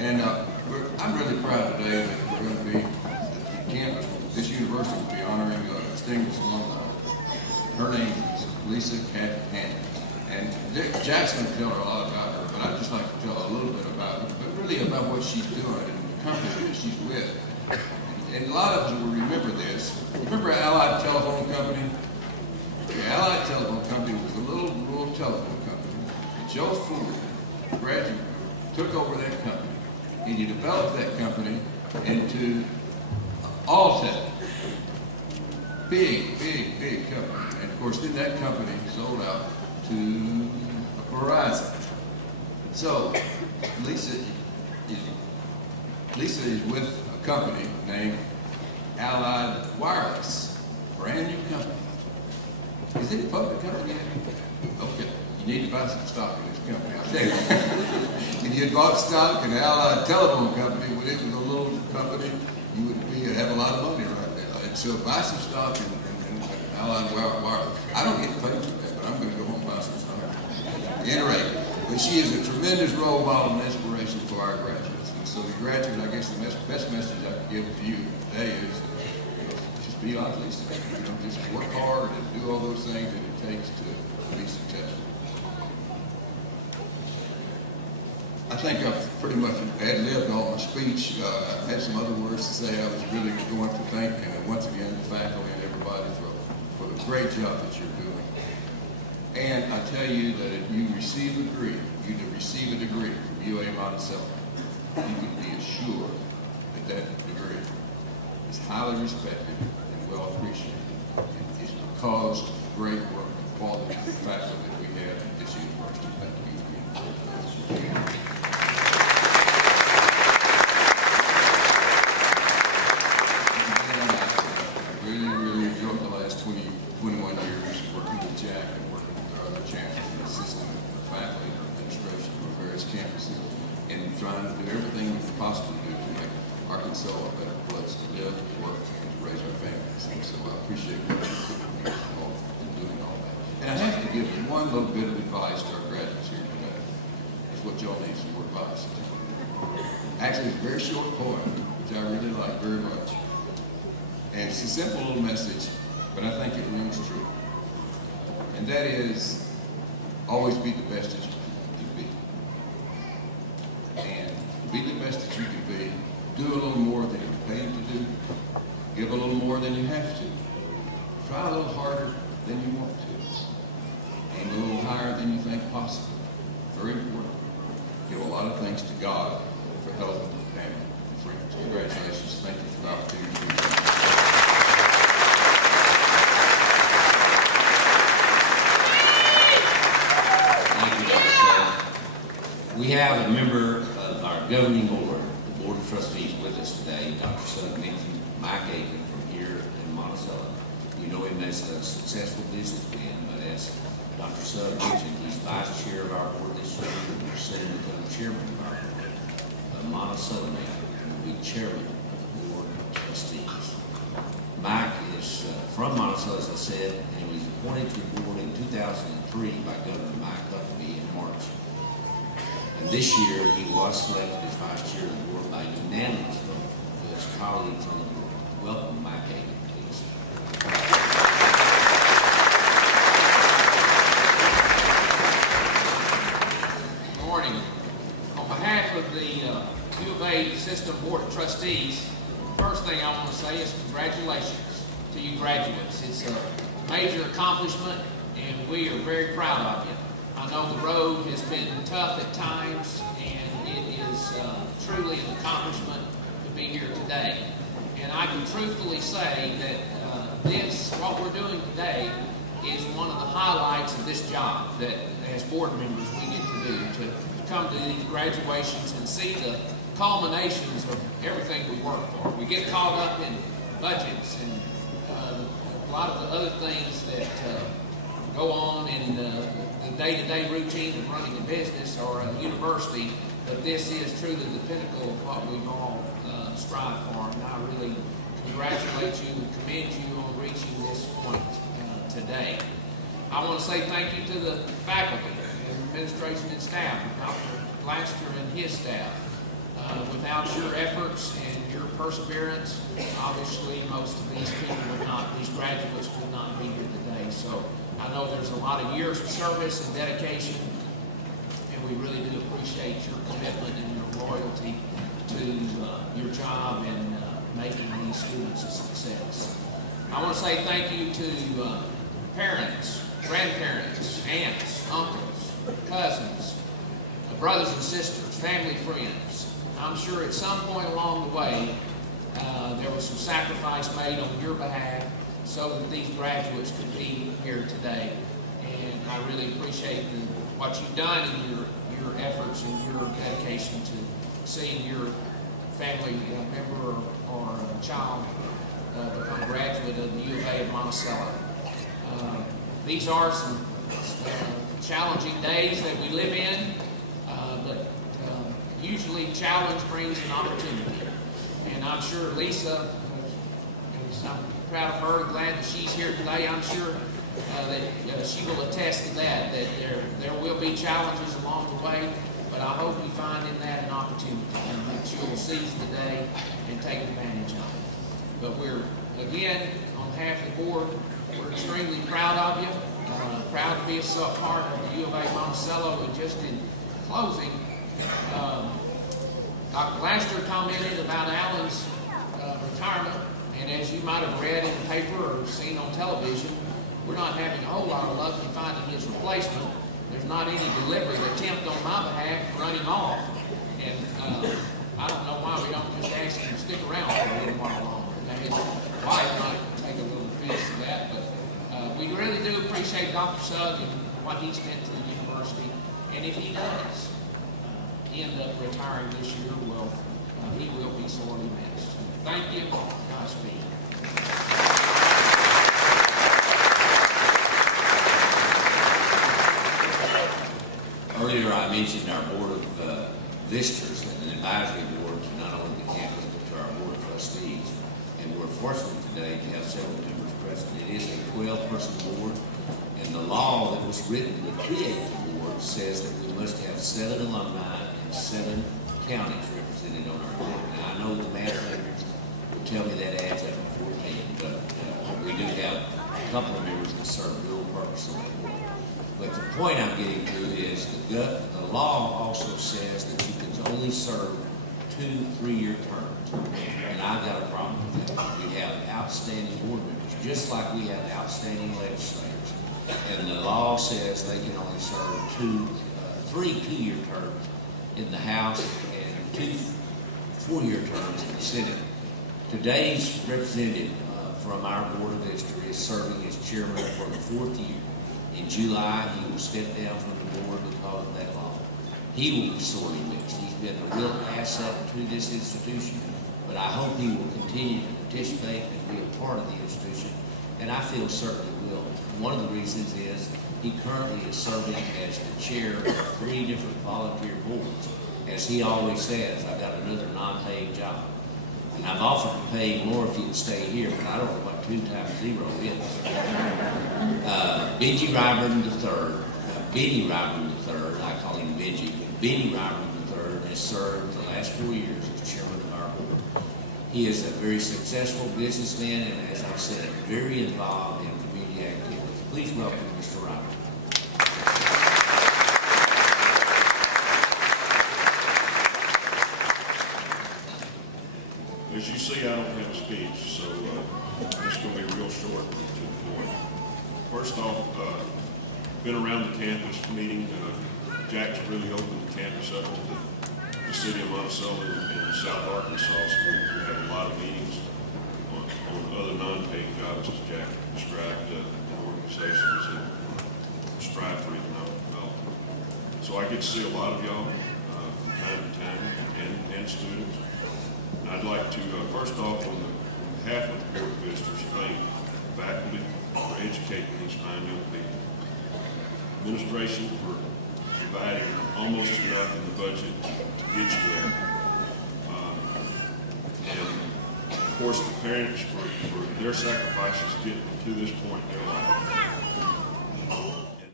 And I'm really proud today that we're going to be at the campus. This university will be honoring a distinguished alumni. Her name is Lisa Hannon. And Jackson will tell her a lot about her, but I'd just like to tell her a little bit about her, but really about what she's doing and the company that she's with. And a lot of us will remember this. Remember Allied Telephone Company? The Allied Telephone Company was a little rural telephone company. And Joe Ford, graduate, took over that company. And he developed that company into Alltel. Big, big, big company. And of course, then that company sold out to Verizon. So Lisa is with a company named Allied Wireless, brand new company. Is it a public company yet? Okay, you need to buy some stock in this company, I'll tell you. And you had bought stock in Allied Telephone Company when it was a little company, you would have a lot of money right now. And so buy some stock in Allied Wireless. I don't get paid for that, but I'm going to go home and buy some stock. At any rate, but she is a tremendous role model and inspiration for our graduates. And so the graduates, I guess the best message I can give to you today is, just be like Lisa. Just work hard and do all those things that it takes to be successful. I think I've pretty much ad-libbed all my speech. I had some other words to say. I was really going to thank, once again, the faculty and everybody for the great job that you're doing. And I tell you that if you receive a degree, from UAM Monticello, you can be assured that that degree is highly respected and well appreciated. It's because of the great work and quality of the faculty that we have at this university. Thank you again. I really enjoyed the last 21 years working with Jack and working with our other chancellors and assistant faculty and administration on various campuses and trying to do everything we could possibly do to make Arkansas a better place to live, to work, and to raise our families. And so I appreciate what you're doing in doing all that. And I have to give one little bit of advice to our graduates here today. That's what y'all need, some more advice. Actually, it's a very short poem, which I really like very much. And it's a simple little message, but I think it rings true. And that is, always be the best that you can be. And be the best that you can be. Do a little more than you're paid to do. Give a little more than you have to. Try a little harder than you want to. Aim a little higher than you think possible. Very important. Give a lot of thanks to God for health, family, and friends. Congratulations. Thank you for the opportunity to be here. We have a member of our governing board, the Board of Trustees, with us today, Dr. Sugg mentioned Mike Aiken from here in Monticello. You know him as a successful businessman, but as Dr. Sugg mentioned, he's vice chair of our board this year and soon become chairman of our board. A Monticello man and will be chairman of the Board of Trustees. Mike is from Monticello, as I said, and he was appointed to the board in 2003 by Governor Mike Huckabee in March. And this year, he was selected as vice chair of the board by unanimous vote with his colleagues on the board. Welcome, Mike Aiken, please. Good morning. On behalf of the U of A System Board of Trustees, the first thing I want to say is congratulations to you graduates. It's a major accomplishment, and we are very proud of you. I know the road has been tough at times, and it is truly an accomplishment to be here today. And I can truthfully say that what we're doing today is one of the highlights of this job that as board members we get to do, to come to these graduations and see the culminations of everything we work for. We get caught up in budgets and a lot of the other things that go on in the day-to-day routine of running a business or a university, but this is truly the pinnacle of what we've all strive for, and I really congratulate you and commend you on reaching this point today. I want to say thank you to the faculty, and administration and staff, Dr. Blaster and his staff. Without your efforts and your perseverance, obviously most of these graduates would not be here today. So I know there's a lot of years of service and dedication, and we really do appreciate your commitment and your loyalty to your job and making these students a success. I want to say thank you to parents, grandparents, aunts, uncles, cousins, brothers and sisters, family, friends. I'm sure at some point along the way, there was some sacrifice made on your behalf so that these graduates could be here today. And I really appreciate what you've done and your efforts and your dedication to seeing your family member or child become a graduate of the U of A of Monticello. These are some challenging days that we live in, but usually challenge brings an opportunity. And I'm sure Lisa, I'm proud of her, glad that she's here today. I'm sure that she will attest to that there will be challenges along the way, but I hope you find in that an opportunity and that you'll seize the day and take advantage of it. But we're, again, on behalf of the board, we're extremely proud of you, proud to be a part of the U of A Monticello. And just in closing, Dr. Laster commented about Alan's retirement, and as you might have read in the paper or seen on television, we're not having a whole lot of luck in finding his replacement. There's not any deliberate attempt on my behalf to run him off, and I don't know why we don't just ask him to stick around for a little while longer. Now, his wife might take a little offense to that, but we really do appreciate Dr. Sugg and what he's meant to the university, and if he does end up retiring this year, well, he will be sorely missed. Thank you. Godspeed. Earlier I mentioned our Board of Visitors and an advisory board to not only the campus but to our Board of Trustees. And we're fortunate today to have several members present. It is a 12-person board, and the law that was written to create the board says that we must have 7 alumni and 7 counties represented on our board. Now I know the math makers will tell me that adds up to 14, but we do have a couple of members that serve dual purpose on the board. But the point I'm getting to is the law also says that you can only serve 2 3-year terms. And I've got a problem with that. We have outstanding board members, just like we have outstanding legislators. And the law says they can only serve 3 2-year terms in the House and 2 4-year terms in the Senate. Today's representative from our Board of Visitors is serving as chairman for the 4th year. In July, he will step down from the board because of that law. He will be sorely missed. He's been a real asset to this institution, but I hope he will continue to participate and be a part of the institution, and I feel certainly will. One of the reasons is he currently is serving as the chair of 3 different volunteer boards. As he always says, I've got another non-paid job. And I've offered to pay him more if he'd stay here, but I don't know what 2 times 0 is. Benji Ryburn III, Benny Ryburn III, I call him Benji, but Benny Ryburn III has served the last 4 years as chairman of our board. He is a very successful businessman and, as I've said, very involved in community activities. Please welcome Mr. Ryburn. As you see, I don't have a speech, so it's going to be real short to the point. First off, been around the campus meeting. Jack's really opened the campus up to the city of Monticello and South Arkansas, so we have a lot of meetings on other non-paying jobs, as Jack described, in organizations that strive for economic development. So I get to see a lot of y'all from time to time, and students. I'd like to, first off, on behalf of the Board of Visitors, thank faculty for educating these fine young people, administration for providing almost enough in the budget to get you there, and of course the parents for their sacrifices getting to this point in their life.